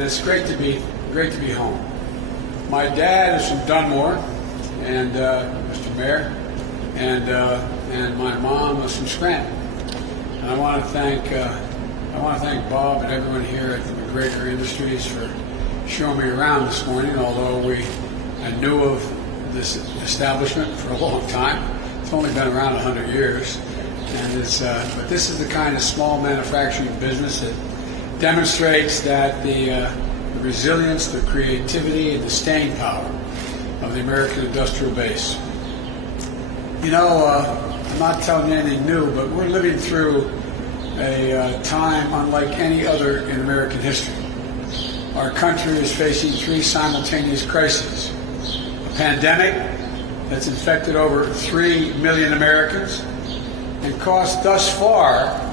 It's great to be home. My dad is from Dunmore, and Mr. Mayor, and my mom was from Scranton. And I want to thank Bob and everyone here at the McGregor Industries for showing me around this morning. Although I knew of this establishment for a long time. It's only been around 100 years, and but this is the kind of small manufacturing business that demonstrates that the resilience, the creativity, and the staying power of the American industrial base. You know, I'm not telling you anything new, but we're living through a time unlike any other in American history. Our country is facing three simultaneous crises. A pandemic that's infected over 3 million Americans and cost thus far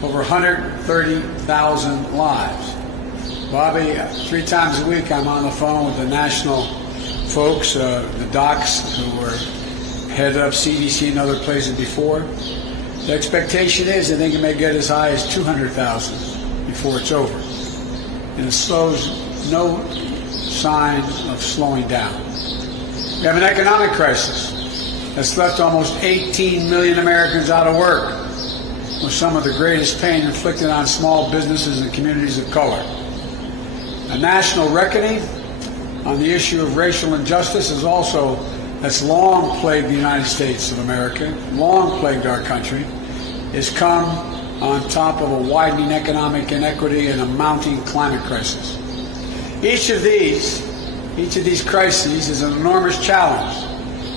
over 130,000 lives. Bobby, 3 times a week I'm on the phone with the national folks, the docs who were head of CDC and other places before. The expectation is that they may get as high as 200,000 before it's over. And it shows no sign of slowing down. We have an economic crisis that's left almost 18 million Americans out of work, with some of the greatest pain inflicted on small businesses and communities of color. A national reckoning on the issue of racial injustice that's long plagued the United States of America, long plagued our country, has come on top of a widening economic inequity and a mounting climate crisis. Each of these crises is an enormous challenge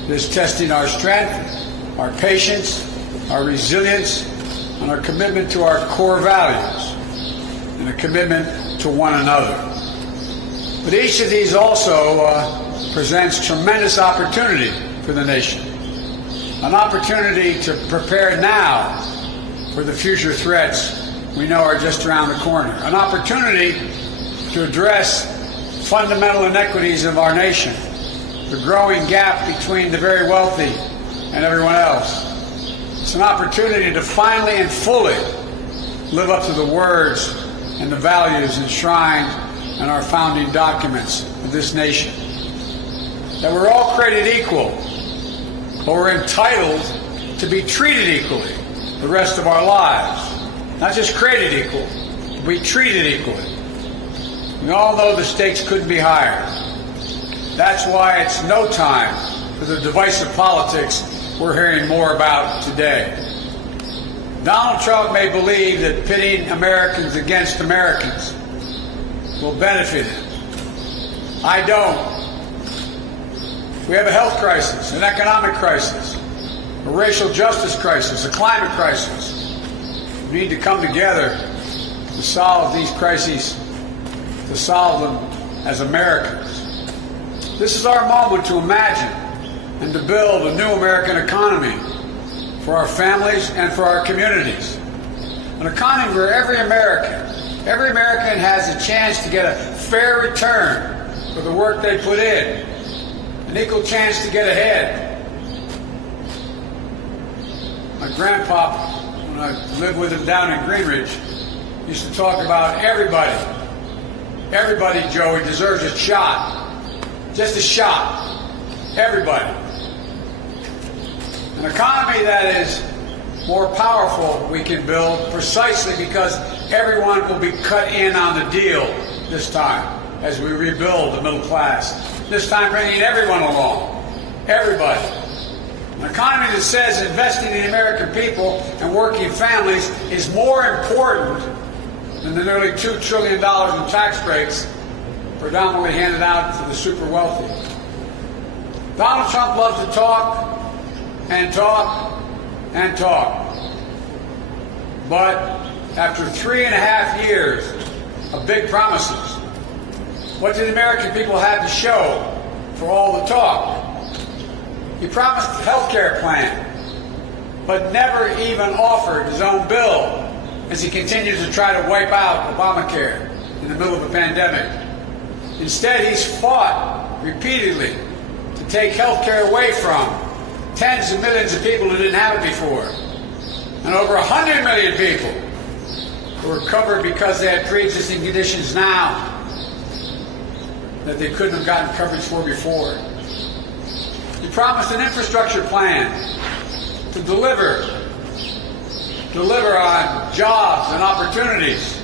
that is testing our strength, our patience, our resilience, and our commitment to our core values, and a commitment to one another. But each of these also presents tremendous opportunity for the nation. An opportunity to prepare now for the future threats we know are just around the corner. An opportunity to address fundamental inequities of our nation, the growing gap between the very wealthy and everyone else. It's an opportunity to finally and fully live up to the words and the values enshrined in our founding documents of this nation. That we're all created equal, but we're entitled to be treated equally the rest of our lives. Not just created equal, but be treated equally. We all know the stakes couldn't be higher. That's why it's no time for the divisive politics we're hearing more about today. Donald Trump may believe that pitting Americans against Americans will benefit him. I don't. We have a health crisis, an economic crisis, a racial justice crisis, a climate crisis. We need to come together to solve these crises, to solve them as Americans. This is our moment to imagine and to build a new American economy for our families and for our communities. An economy where every American has a chance to get a fair return for the work they put in, an equal chance to get ahead. My grandpa, when I lived with him down in Greenridge, used to talk about everybody, Joey, deserves a shot. Just a shot. Everybody. An economy that is more powerful we can build precisely because everyone will be cut in on the deal this time as we rebuild the middle class. This time bringing everyone along. Everybody. An economy that says investing in the American people and working families is more important than the nearly $2 trillion in tax breaks predominantly handed out to the super wealthy. Donald Trump loves to talk and talk and talk. But after 3.5 years of big promises, what did the American people have to show for all the talk? He promised a health care plan, but never even offered his own bill as he continues to try to wipe out Obamacare in the middle of a pandemic. Instead, he's fought repeatedly to take health care away from tens of millions of people who didn't have it before, and over 100 million people who are covered because they had pre-existing conditions now that they couldn't have gotten coverage for before. You promised an infrastructure plan to deliver on jobs and opportunities.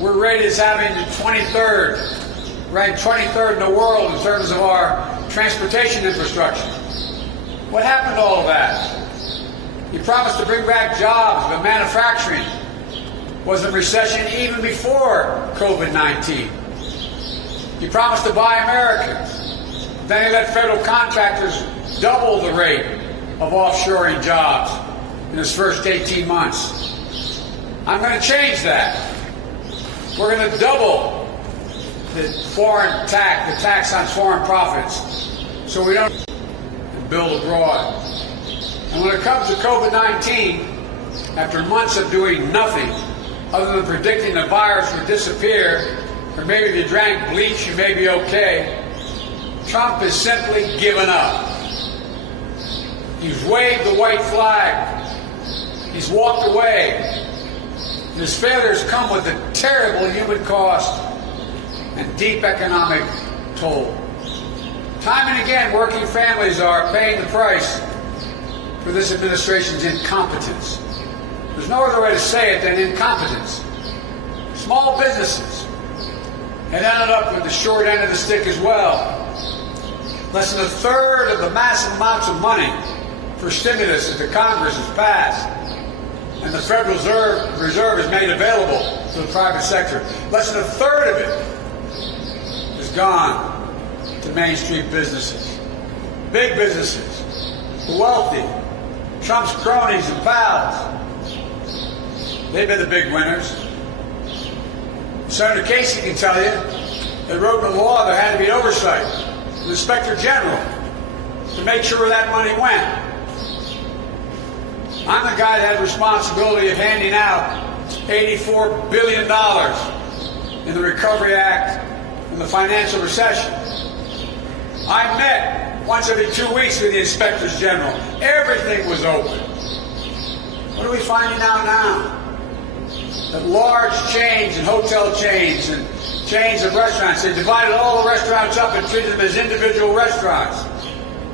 We're rated as having the 23rd, ranked 23rd in the world in terms of our transportation infrastructure. What happened to all of that? You promised to bring back jobs, but manufacturing was in recession even before COVID-19. You promised to buy American. Then you let federal contractors double the rate of offshoring jobs in his first 18 months. I'm going to change that. We're going to double the foreign tax, the tax on foreign profits, so we don't build abroad. And when it comes to COVID-19, after months of doing nothing other than predicting the virus would disappear, or maybe if you drank bleach, you may be okay, Trump has simply given up. He's waved the white flag. He's walked away. And his failures come with a terrible human cost and deep economic toll. Time and again, working families are paying the price for this administration's incompetence. There's no other way to say it than incompetence. Small businesses had ended up with the short end of the stick as well. Less than a third of the massive amounts of money for stimulus that the Congress has passed and the Federal Reserve has made available to the private sector, less than a third of it has gone to Main Street businesses. Big businesses, the wealthy, Trump's cronies and pals. They've been the big winners. Senator Casey can tell you they wrote in the law there had to be oversight, the Inspector General, to make sure where that money went. I'm the guy that had responsibility of handing out $84 billion in the Recovery Act in the financial recession. I met once every 2 weeks with the Inspectors General. Everything was open. What are we finding out now? That large chains and hotel chains and chains of restaurants, they divided all the restaurants up and treated them as individual restaurants.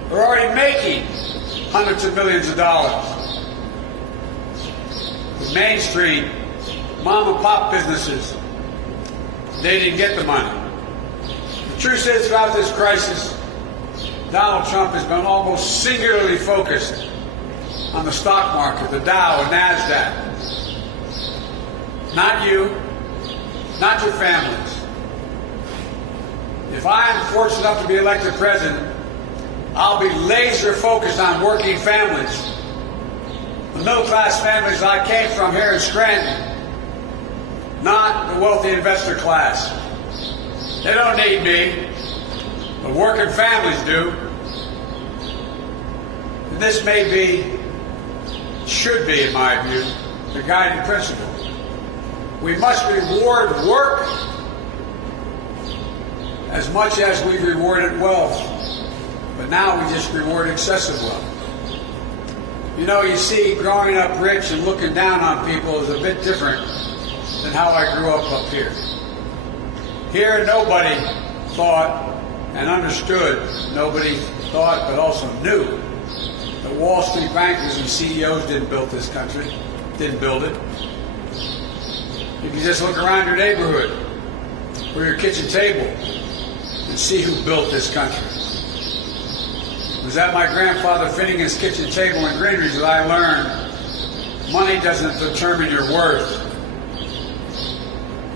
They're already making hundreds of millions of dollars. With Main Street, mom and pop businesses, they didn't get the money. The truth is, throughout this crisis, Donald Trump has been almost singularly focused on the stock market, the Dow and NASDAQ. Not you, not your families. If I am fortunate enough to be elected president, I'll be laser focused on working families. The middle-class families I came from here in Scranton, not the wealthy investor class. They don't need me, but working families do. And this may be, should be in my view, the guiding principle. We must reward work as much as we rewarded wealth. But now we just reward excessive wealth. You know, you see, growing up rich and looking down on people is a bit different than how I grew up here. Here, nobody thought and understood, nobody thought but also knew that Wall Street bankers and CEOs didn't build this country, didn't build it. You can just look around your neighborhood or your kitchen table and see who built this country. It was at my grandfather Finnegan's kitchen table in Greenridge that I learned money doesn't determine your worth.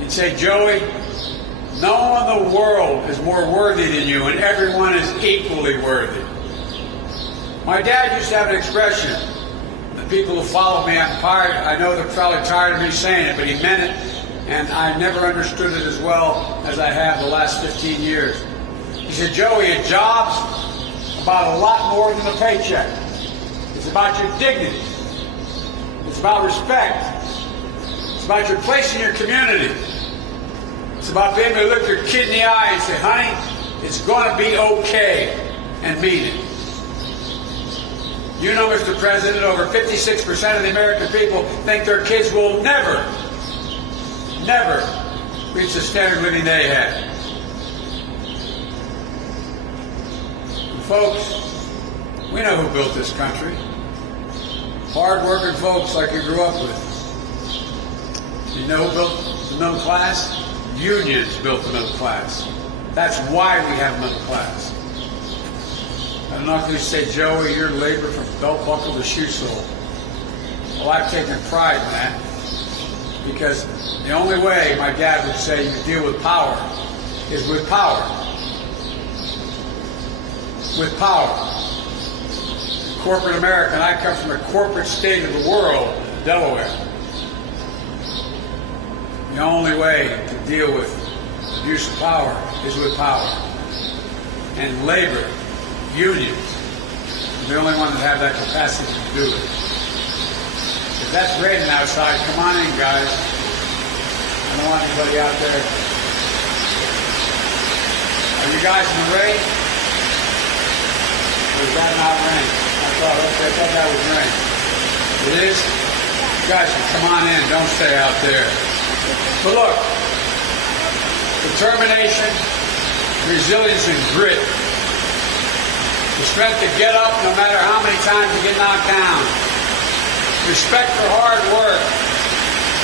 You'd say, Joey, no one in the world is more worthy than you, and everyone is equally worthy. My dad used to have an expression. The people who follow me, I know they're probably tired of me saying it, but he meant it, and I never understood it as well as I have the last 15 years. He said, Joey, a job's about a lot more than a paycheck. It's about your dignity. It's about respect. It's about your place in your community. It's about being able to look your kid in the eye and say, honey, it's going to be okay, and mean it. You know, Mr. President, over 56% of the American people think their kids will never reach the standard of living they had. Folks, we know who built this country. Hard-working folks like you grew up with. You know who built the middle class? Unions built the middle class. That's why we have a middle class. I don't know if you say, Joey, you're labor from belt buckle to shoe sole. Well, I've taken pride in that because the only way my dad would say you deal with power is with power. With power. Corporate America, and I come from a corporate state of the world, Delaware. The only way to deal with abuse of power is with power. And labor, unions, are the only ones that have that capacity to do it. If that's raining outside, come on in, guys. I don't want anybody out there. Are you guys in the rain? Or is that not rain? I thought that was rain. It is? You guys can come on in. Don't stay out there. But look, determination, resilience, and grit. The strength to get up no matter how many times you get knocked down. Respect for hard work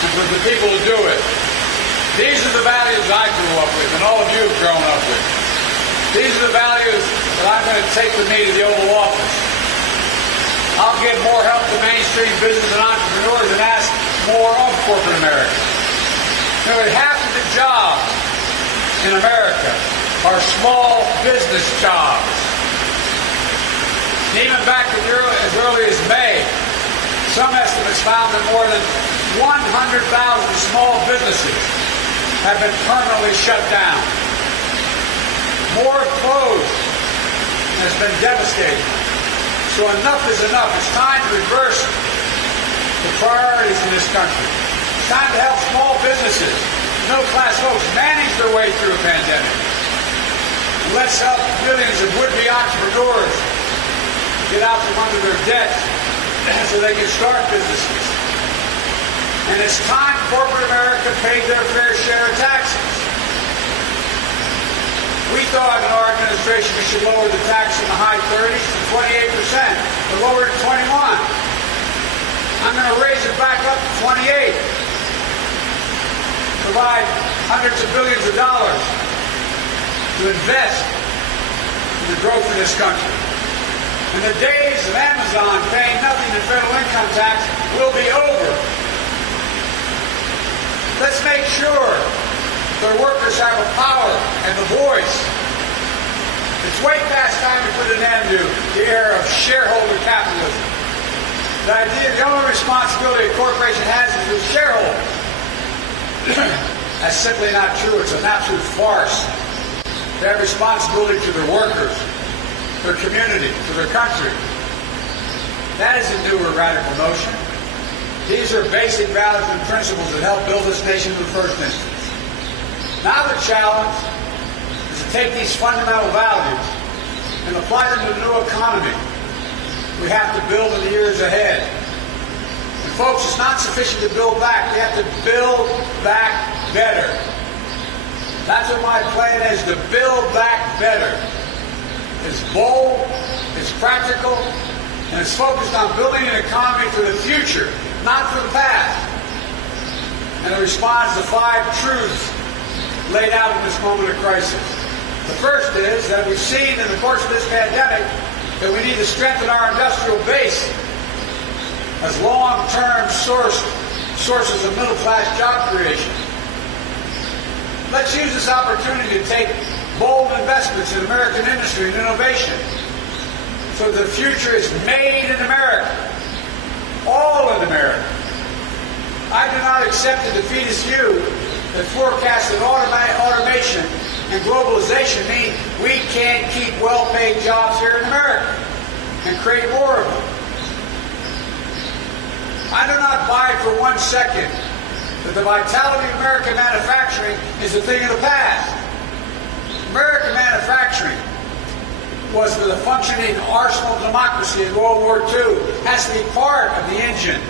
and for the people who do it. These are the values I grew up with and all of you have grown up with. These are the values that I'm going to take with me to the Oval Office. I'll give more help to mainstream business and entrepreneurs and ask more of corporate America. Nearly half of the jobs in America are small business jobs. And even back as early as May, some estimates found that more than 100,000 small businesses have been permanently shut down. More closed, and it's been devastating. So enough is enough. It's time to reverse the priorities in this country. It's time to help small businesses, middle-class folks manage their way through a pandemic. Let's help millions of would-be entrepreneurs get out from under their debts so they can start businesses. And it's time corporate America paid their fair share of taxes. We thought in our administration we should lower the tax in the high 30s to 28%, but lower it to 21. I'm going to raise it back up to 28. Provide hundreds of billions of dollars to invest in the growth of this country. And the days of Amazon paying nothing in federal income tax will be over. Let's make sure their workers have the power and the voice. It's way past time to put an end to the era of shareholder capitalism. The idea, the only responsibility a corporation has is with shareholders. That's simply not true. It's an absolute farce. They have responsibility to their workers, their community, to their country. That isn't new or radical notion. These are basic values and principles that help build this nation in the first instance. Now the challenge is to take these fundamental values and apply them to the new economy we have to build in the years ahead. And folks, it's not sufficient to build back. We have to build back better. That's what my plan is, to build back better. It's bold, it's practical, and it's focused on building an economy for the future, not for the past. And it responds to 5 truths laid out in this moment of crisis. The first is that we've seen in the course of this pandemic that we need to strengthen our industrial base as long-term sources of middle-class job creation. Let's use this opportunity to take bold investments in American industry and innovation so the future is made in America, all in America. I do not accept the defeatist view that forecasts that automation and globalization mean we can't keep well-paid jobs here in America and create more of them. I do not buy for 1 second that the vitality of American manufacturing is a thing of the past. American manufacturing was the functioning arsenal of democracy in World War II. Has to be part of the engine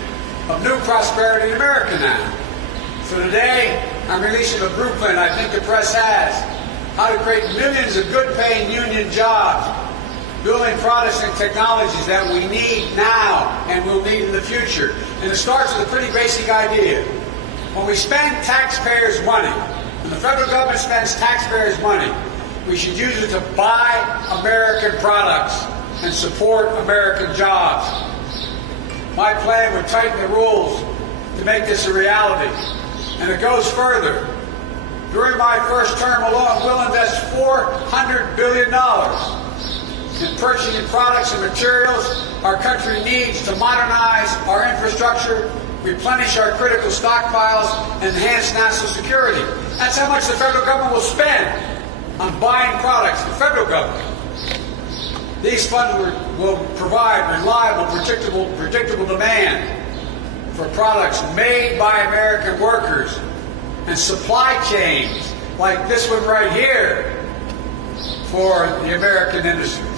of new prosperity in America now. So today, I'm releasing a blueprint I think the press has, how to create millions of good-paying union jobs building products and technologies that we need now and will need in the future. And it starts with a pretty basic idea. When we spend taxpayers' money, when the federal government spends taxpayers' money, we should use it to buy American products and support American jobs. My plan would tighten the rules to make this a reality. And it goes further. During my first term alone, we'll invest $400 billion in purchasing products and materials our country needs to modernize our infrastructure, replenish our critical stockpiles, and enhance national security. That's how much the federal government will spend on buying products, the federal government. These funds will provide reliable, predictable demand for products made by American workers and supply chains like this one right here for the American industries.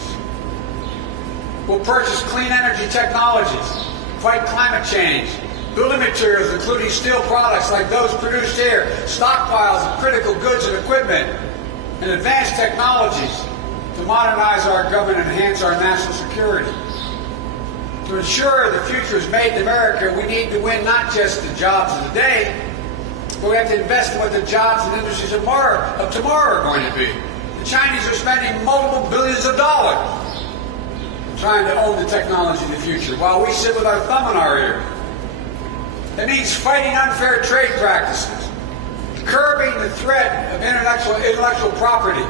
We'll purchase clean energy technologies, fight climate change, building materials including steel products like those produced here, stockpiles of critical goods and equipment, and advanced technologies to modernize our government and enhance our national security. To ensure the future is made in America, we need to win not just the jobs of the day, but we have to invest in what the jobs and industries of tomorrow are going to be. The Chinese are spending multiple billions of dollars trying to own the technology of the future, while we sit with our thumb in our ear. It means fighting unfair trade practices, curbing the threat of intellectual property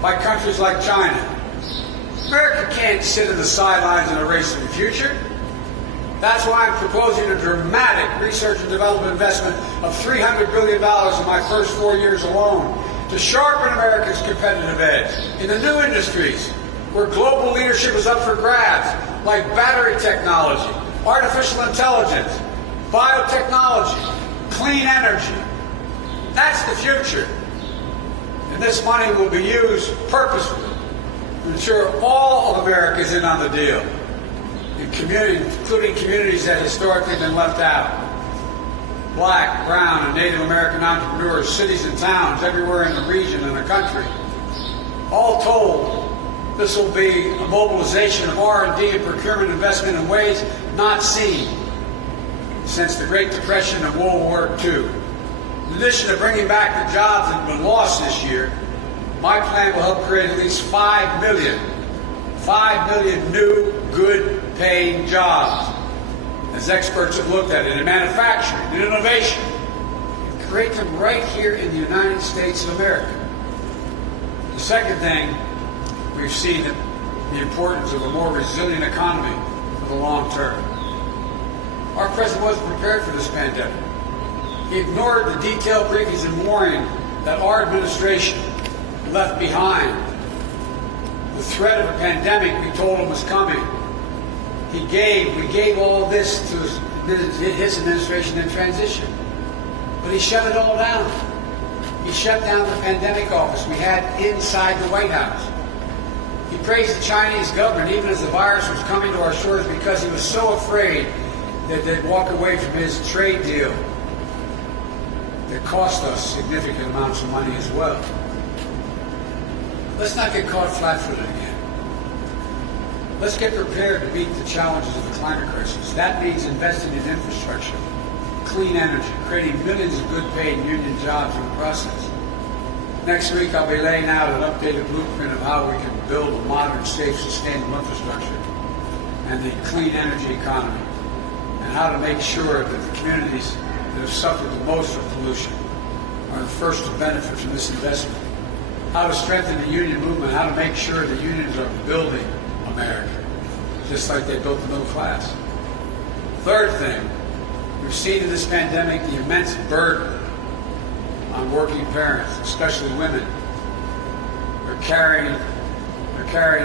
by countries like China. America can't sit in the sidelines in a race to the future. That's why I'm proposing a dramatic research and development investment of $300 billion in my first 4 years alone to sharpen America's competitive edge in the new industries where global leadership is up for grabs, like battery technology, artificial intelligence, biotechnology, clean energy. That's the future. And this money will be used purposefully to ensure all of America is in on the deal, including communities that historically have been left out. Black, brown, and Native American entrepreneurs, cities and towns everywhere in the region and the country. All told, this will be a mobilization of R&D and procurement investment in ways not seen since the Great Depression and World War II. In addition to bringing back the jobs that have been lost this year, my plan will help create at least 5 million new, good-paying jobs, as experts have looked at it, in manufacturing and innovation, and create them right here in the United States of America. The second thing, we've seen the importance of a more resilient economy for the long term. Our president wasn't prepared for this pandemic. He ignored the detailed briefings and warning that our administration left behind. The threat of a pandemic we told him was coming. We gave all this to his administration in transition. But he shut it all down. He shut down the pandemic office we had inside the White House. He praised the Chinese government even as the virus was coming to our shores because he was so afraid that they'd walk away from his trade deal that cost us significant amounts of money as well. Let's not get caught flat-footed again. Let's get prepared to meet the challenges of the climate crisis. That means investing in infrastructure, clean energy, creating millions of good-paid union jobs in the process. Next week, I'll be laying out an updated blueprint of how we can build a modern, safe, sustainable infrastructure and the clean energy economy, and how to make sure that the communities that have suffered the most from pollution are the first to benefit from this investment. How to strengthen the union movement, how to make sure the unions are building America, just like they built the middle class. Third thing, we've seen in this pandemic the immense burden on working parents, especially women. They're carrying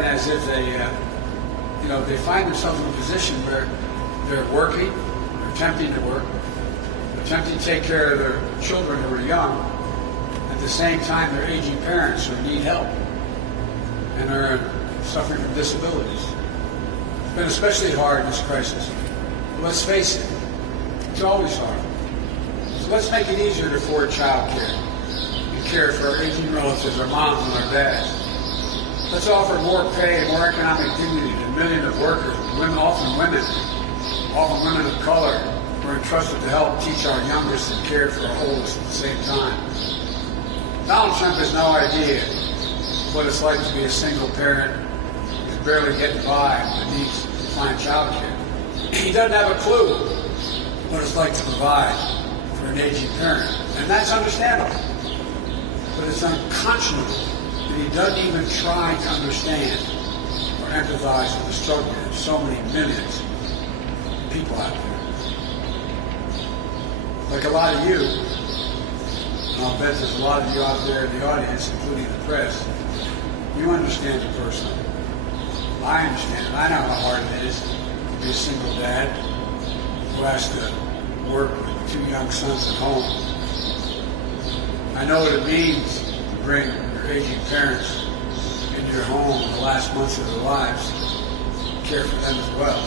as if they find themselves in a position where they're working, they're attempting to work, they're attempting to take care of their children who are young. At the same time, they're aging parents who need help and are suffering from disabilities. It's been especially hard in this crisis. But let's face it, it's always hard. So let's make it easier to afford child care and care for our aging relatives, our moms and our dads. Let's offer more pay and more economic dignity to millions of workers, often women of color, who are entrusted to help teach our youngest and care for our oldest at the same time. Donald Trump has no idea what it's like to be a single parent who's barely getting by and needs to find child care. He doesn't have a clue what it's like to provide for an aging parent, and that's understandable. But it's unconscionable that he doesn't even try to understand or empathize with the struggle of so many millions of people out there. Like a lot of you, and I'll bet there's a lot of you out there in the audience, including the press, you understand it personally. I understand it. I know how hard it is to be a single dad who has to work with 2 young sons at home. I know what it means to bring your aging parents into your home in the last months of their lives, care for them as well.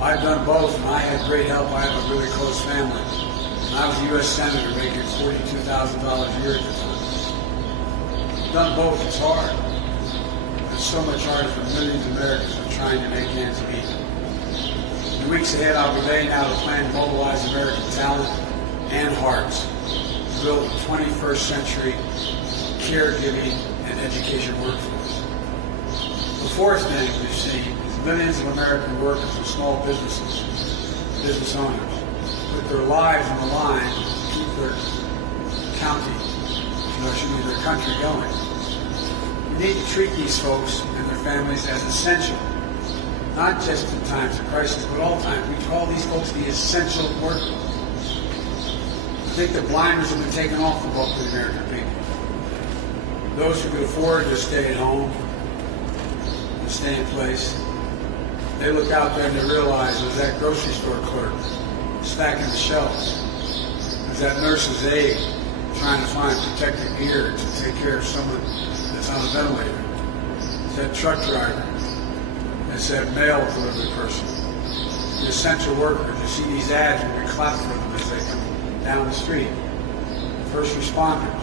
I've done both, and I had great help. I have a really close family. And I was a U.S. Senator making $42,000 a year at the time. I've done both. It's hard. It's so much harder for millions of Americans who are trying to make ends meet. In the weeks ahead, I'll be laying out a plan to mobilize American talent and hearts to build a 21st century caregiving and education workforce. The fourth thing we've seen is millions of American workers and small businesses, business owners, put their lives on the line to keep their their country going. We need to treat these folks and their families as essential, not just in times of crisis, but all times. We call these folks the essential workers. I think the blinders have been taken off the bulk of the American people. Those who can afford to stay at home and stay in place, they look out there and they realize there's that grocery store clerk stacking the shelves. There's that nurse's aide trying to find protective gear to take care of someone that's on a ventilator. There's that truck driver. There's that mail delivery person. The essential workers. You see these ads when we clap for them as they come down the street. First responders.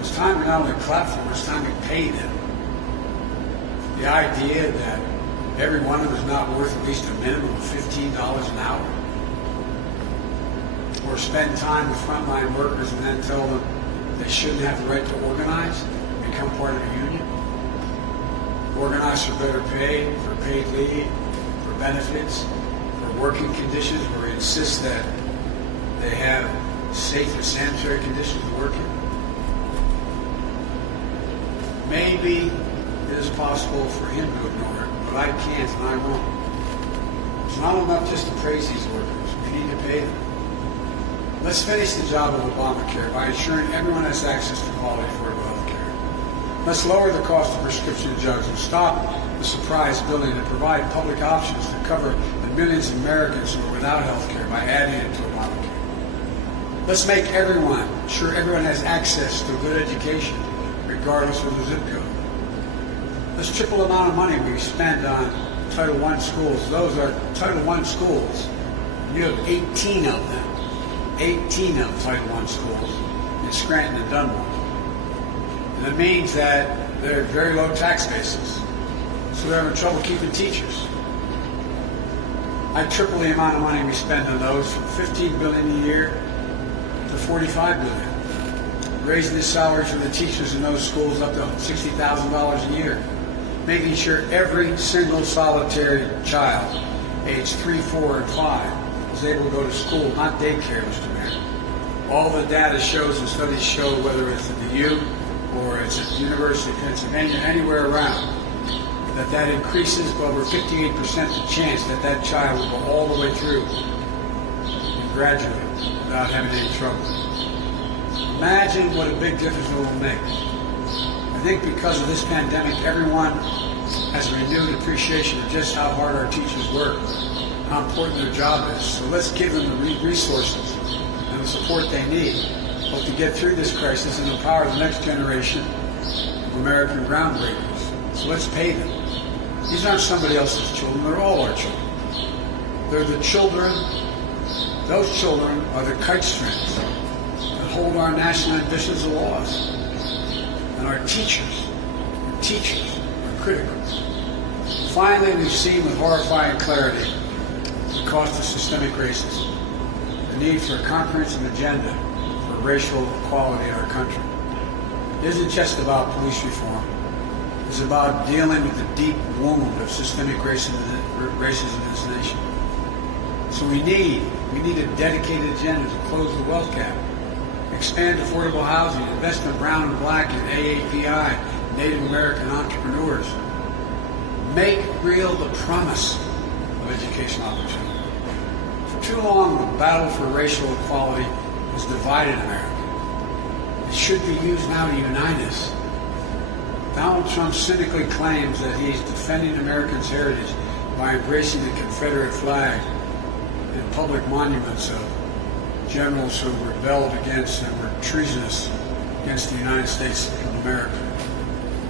It's time we not only clap for them, it's time we pay them. The idea that every one of them is not worth at least a minimum of $15 an hour. Or spend time with frontline workers and then tell them they shouldn't have the right to organize, become part of a union. Organize for better pay, for paid leave, for benefits, for working conditions where we insist that they have safe and sanitary conditions to work in. Maybe it is possible for him to ignore it, but I can't and I won't. It's not enough just to praise these workers. We need to pay them. Let's finish the job of Obamacare by ensuring everyone has access to quality affordable health care. Let's lower the cost of prescription drugs and stop the surprise billing and provide public options to cover the millions of Americans who are without health care by adding it to Obamacare. Let's make sure everyone has access to good education, regardless of the zip code. Let's triple the amount of money we spend on Title I schools. Those are Title I schools. You have 18 of them. 18 of Title I schools in Scranton and Dunmore. And it means that they're very low tax bases. So they're having trouble keeping teachers. I triple the amount of money we spend on those from $15 billion a year to $45 billion. Raising the salary for the teachers in those schools up to $60,000 a year. Making sure every single solitary child, aged 3, 4, and 5, is able to go to school, not daycare, Mr. Mayor. All the data shows and studies show, whether it's at the U or it's at the University of Pennsylvania, anywhere around, that increases by over 58% the chance that that child will go all the way through and graduate without having any trouble. Imagine what a big difference it will make. I think because of this pandemic, everyone has a renewed appreciation of just how hard our teachers work, how important their job is. So let's give them the resources and the support they need, both to get through this crisis and empower the next generation of American groundbreakers. So let's pay them. These aren't somebody else's children, they're all our children. They're the children, those children are the kite strings that hold our national ambitions aloft. and our teachers are critical. Finally, we've seen with horrifying clarity the cost of systemic racism, the need for a comprehensive agenda for racial equality in our country. It isn't just about police reform. It's about dealing with the deep wound of systemic racism in this nation. So we need a dedicated agenda to close the wealth gap, expand affordable housing, invest in brown and black and AAPI, Native American entrepreneurs, make real the promise of educational opportunity. For too long, the battle for racial equality has divided America. It should be used now to unite us. Donald Trump cynically claims that he is defending Americans' heritage by embracing the Confederate flag and public monuments of generals who rebelled against and were treasonous against the United States of America.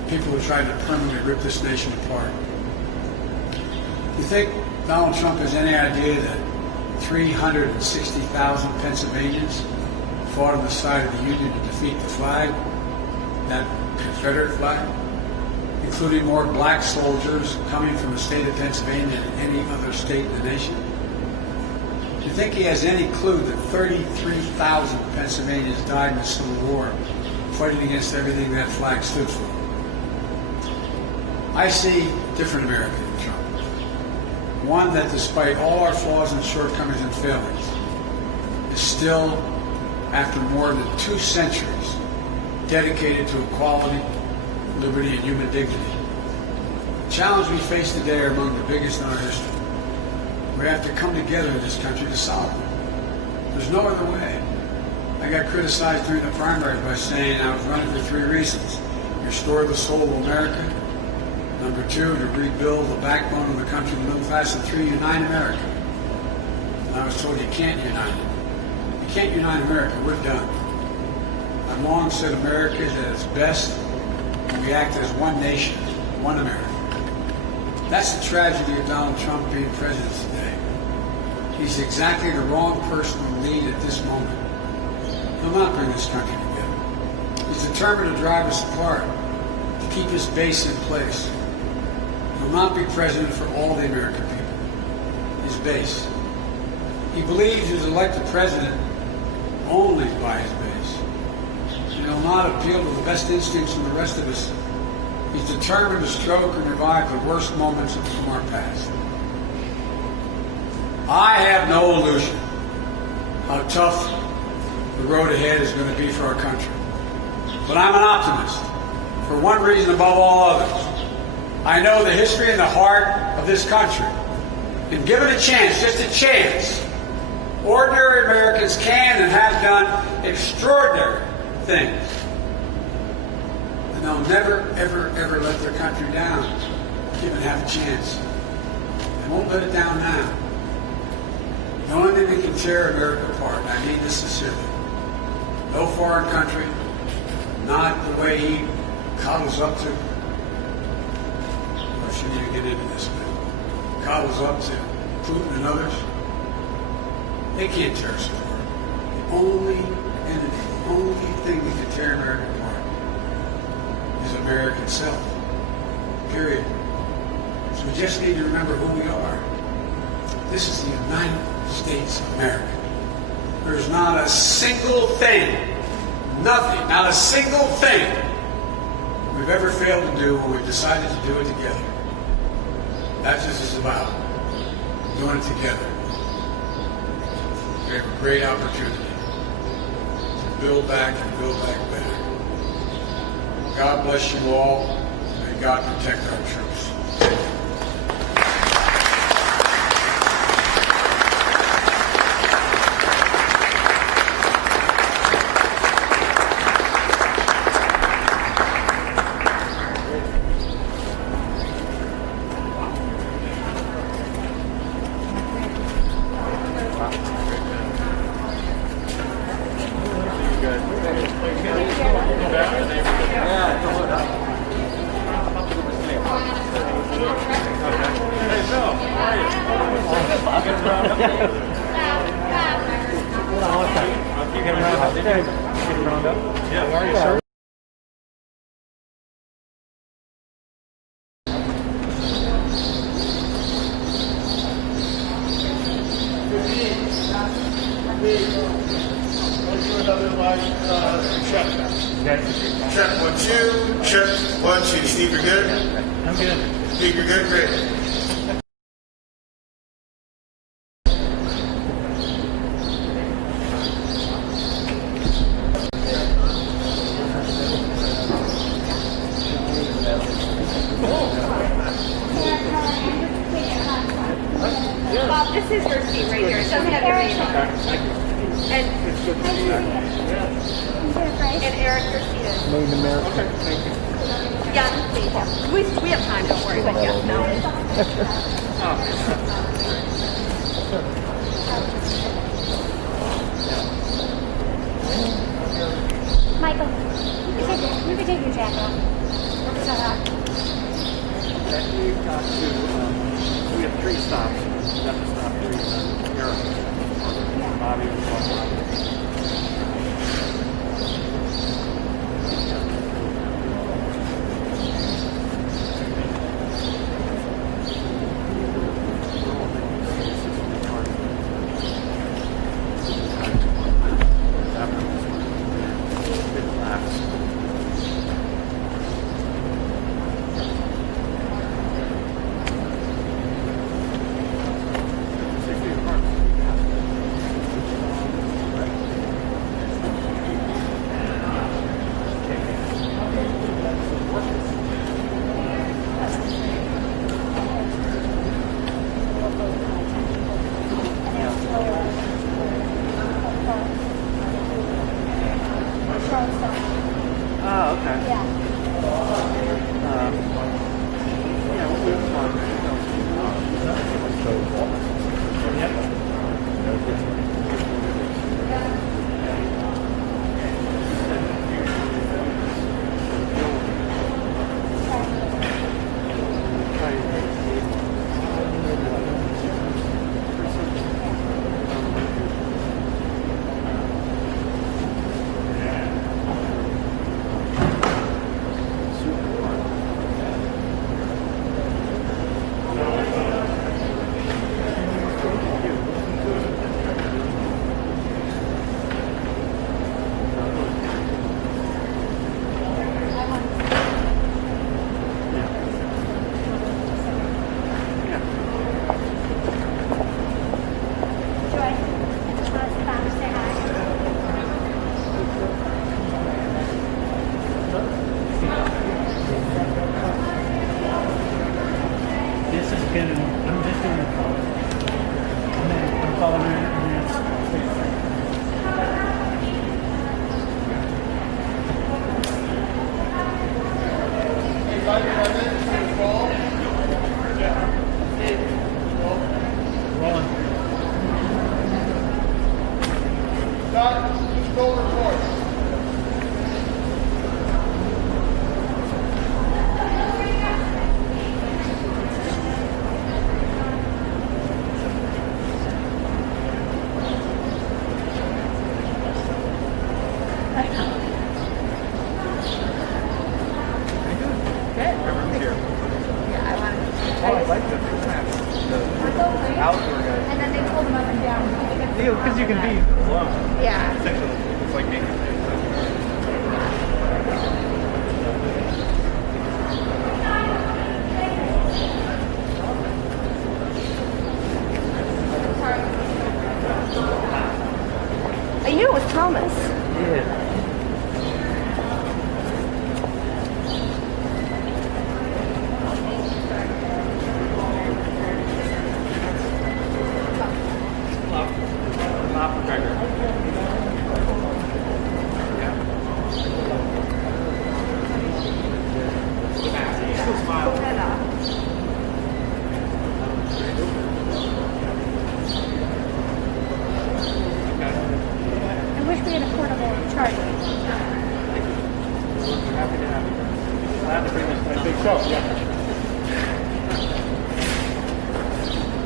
People who tried to permanently rip this nation apart. You think Donald Trump has any idea that 360,000 Pennsylvanians fought on the side of the Union to defeat the flag, that Confederate flag, including more black soldiers coming from the state of Pennsylvania than any other state in the nation? Do you think he has any clue that 33,000 Pennsylvanians died in the Civil War fighting against everything that flag stood for? I see a different America in Trump. One that, despite all our flaws and shortcomings and failings, is still, after more than 2 centuries, dedicated to equality, liberty, and human dignity. The challenges we face today are among the biggest in our history. We have to come together in this country to solve them. There's no other way. I got criticized during the primaries by saying I was running for 3 reasons: restore the soul of America, number 2, to rebuild the backbone of the country, the middle class, and 3, unite America. And I was told you can't unite it. You can't unite America. We're done. I've long said America is at its best when we act as one nation, one America. That's the tragedy of Donald Trump being president today. He's exactly the wrong person to lead at this moment. He'll not bring this country together. He's determined to drive us apart, to keep his base in place. He'll not be president for all the American people, his base. He believes he's elected president only by his base. And he'll not appeal to the best instincts from the rest of us. He's determined to stroke and revive the worst moments from our past. I have no illusion how tough the road ahead is going to be for our country. But I'm an optimist for one reason above all others. I know the history and the heart of this country. And given a chance, just a chance, ordinary Americans can and have done extraordinary things. And they'll never, ever, ever let their country down, given half a chance. They won't let it down now. The only thing that can tear America apart, and I mean this sincerely, no foreign country, not the way he coddles up to, or if you need to get into this, but coddles up to Putin and others, they can't tear us apart. The only entity, the only thing that can tear America apart is America itself. Period. So we just need to remember who we are. This is the United States of America. There's not a single thing, nothing, not a single thing we've ever failed to do when we decided to do it together. That's what this is about, doing it together. We have a great opportunity to build back and build back better. God bless you all. May God protect our troops. Yeah, how are you, sir? Check 1, 2. Check 1, 2. Steve, you're good? I'm good. Steve, you're good? Great. Bob, this is your seat right here. It doesn't have your name on it. And Eric, your seat is. Native American. Yeah, please. We have time, don't worry, but yes, no. Michael, you can take your jacket off. It's all right. We have 3 stops. We have to stop 3 and then Eric. Bobby was talking about it. Oh, okay. Yeah. Yeah, we'll move on. This is good. I'm just doing a call. I'm following her. Rolling. Start. Go report. Oh, I like the outdoor guys. And then they pulled them up and down. Because you can be alone. Yeah. Essentially, it's like making I knew it was Thomas. Yeah. I wish we had a portable charger. Happy to have you. Glad to bring this to a big show. Yeah.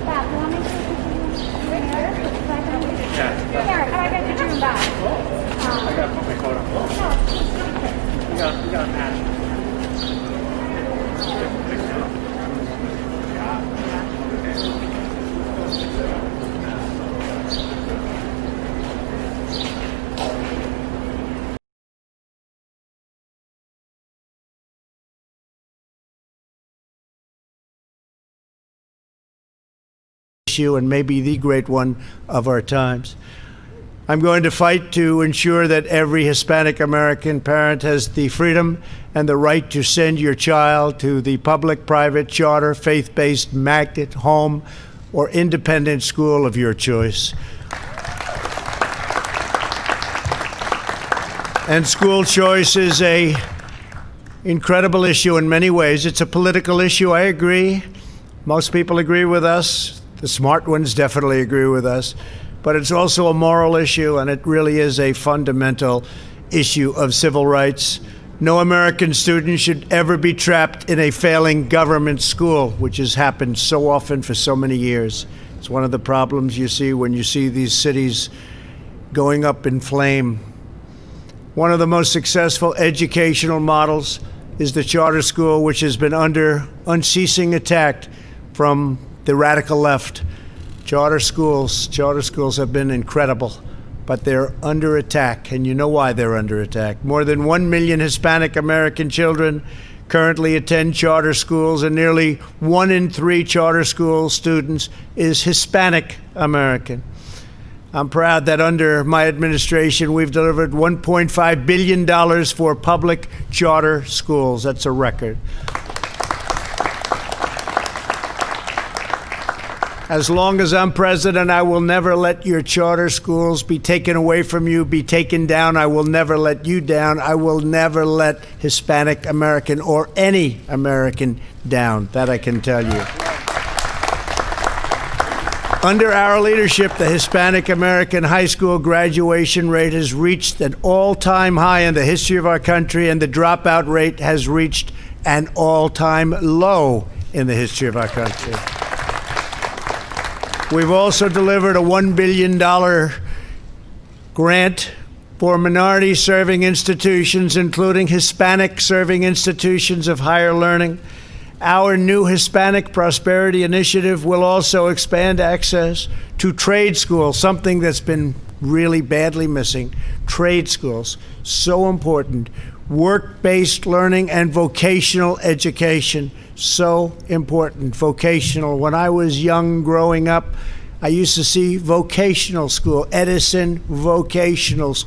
Bob, you want me to take you here? Yeah. Eric, how do I get the room back? I gotta put my coat on. No, We got a match. issue and maybe the great one of our times. I'm going to fight to ensure that every Hispanic American parent has the freedom and the right to send your child to the public, private, charter, faith-based, magnet, home, or independent school of your choice. And school choice is an incredible issue in many ways. It's a political issue, I agree. Most people agree with us. The smart ones definitely agree with us. But it's also a moral issue, and it really is a fundamental issue of civil rights. No American student should ever be trapped in a failing government school, which has happened so often for so many years. It's one of the problems you see when you see these cities going up in flame. One of the most successful educational models is the charter school, which has been under unceasing attack from the radical left. Charter schools have been incredible, but they're under attack, and you know why they're under attack. More than 1 million Hispanic American children currently attend charter schools, and nearly 1 in 3 charter school students is Hispanic American. I'm proud that under my administration, we've delivered $1.5 billion for public charter schools. That's a record. As long as I'm president, I will never let your charter schools be taken away from you, be taken down. I will never let you down. I will never let Hispanic American or any American down. That I can tell you. Under our leadership, the Hispanic American high school graduation rate has reached an all-time high in the history of our country, and the dropout rate has reached an all-time low in the history of our country. We've also delivered a $1 billion grant for minority-serving institutions, including Hispanic-serving institutions of higher learning. Our new Hispanic Prosperity Initiative will also expand access to trade schools, something that's been really badly missing. Trade schools, so important. Work-based learning and vocational education, so important. Vocational. When I was young growing up, I used to see vocational school, Edison Vocational School.